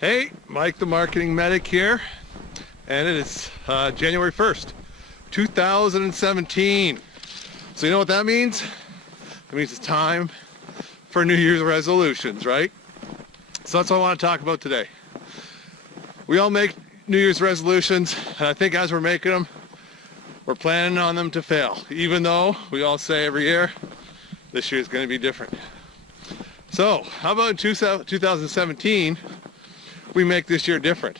Hey, Mike the Marketing Medic here, and it is January 1st, 2017. So you know what that means? It means it's time for New Year's resolutions, right? So that's what I want to talk about today. We all make New Year's resolutions, and I think as we're making them, we're planning on them to fail, even though we all say every year, this year is going to be different. So how about in 2017, we make this year different?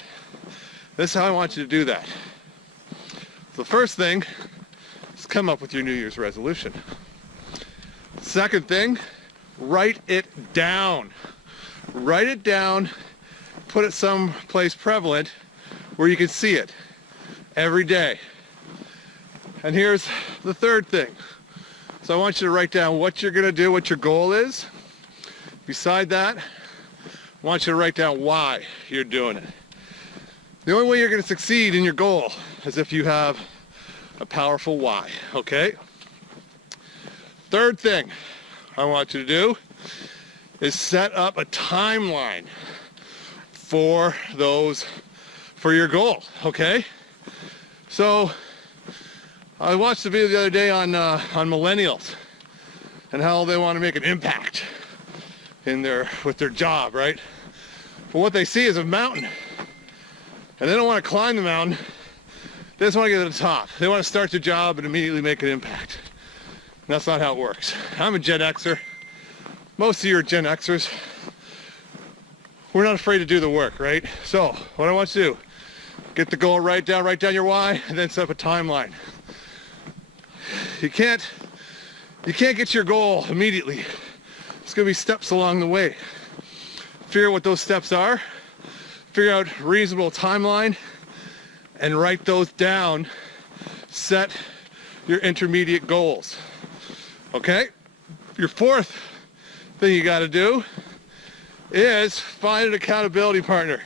This is how I want you to do that. So the first thing is come up with your New Year's resolution. Second thing, write it down. Write it down, put it someplace prevalent where you can see it every day. And here's the third thing. So I want you to write down what you're going to do, what your goal is. Beside that, I want you to write down why you're doing it. The only way you're going to succeed in your goal is if you have a powerful why, okay? Third thing I want you to do is set up a timeline for your goal, okay? So I watched a video the other day on millennials and how they want to make an impact with their job, right? But what they see is a mountain, and they don't want to climb the mountain. They just want to get to the top. They want to start their job and immediately make an impact. And that's not how it works. I'm a Gen Xer. Most of you are Gen Xers. We're not afraid to do the work, right? So what I want you to do, get the goal, write down your why, and then set up a timeline. You can't get your goal immediately. It's going to be steps along the way. Figure out what those steps are, figure out a reasonable timeline, and write those down. Set your intermediate goals. Okay? Your fourth thing you got to do is find an accountability partner.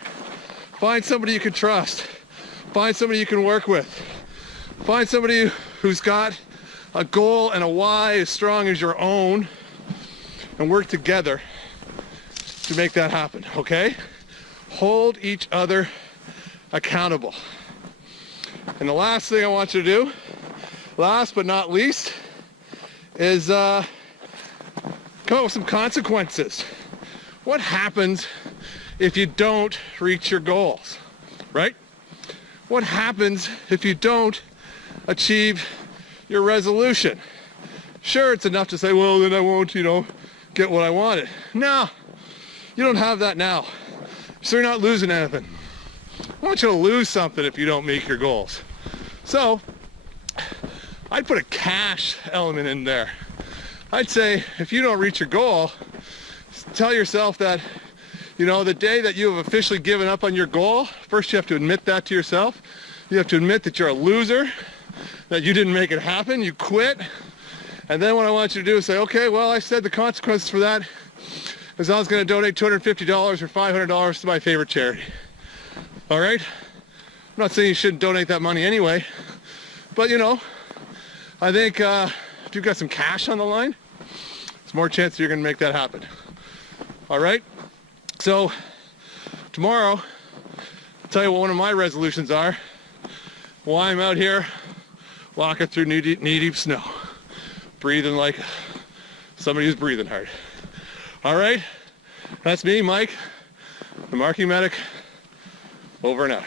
Find somebody you can trust. Find somebody you can work with. Find somebody who's got a goal and a why as strong as your own, and work together to make that happen, okay? Hold each other accountable. And the last thing I want you to do, last but not least, is come up with some consequences. What happens if you don't reach your goals, right? What happens if you don't achieve your resolution? Sure, it's enough to say, well, then I won't, get what I wanted. No, you don't have that now. So you're not losing anything. I want you to lose something if you don't make your goals. So I'd put a cash element in there. I'd say if you don't reach your goal, tell yourself that, the day that you have officially given up on your goal, first you have to admit that to yourself. You have to admit that you're a loser, that you didn't make it happen, you quit. And then what I want you to do is say, okay, well, I said the consequences for that is I was going to donate $250 or $500 to my favorite charity. All right? I'm not saying you shouldn't donate that money anyway, but I think if you've got some cash on the line, there's more chance that you're going to make that happen. All right? So tomorrow, I'll tell you what one of my resolutions are. Why I'm out here walking through knee-deep snow, breathing like somebody who's breathing hard. All right? That's me, Mike, the Marketing Medic, over and out.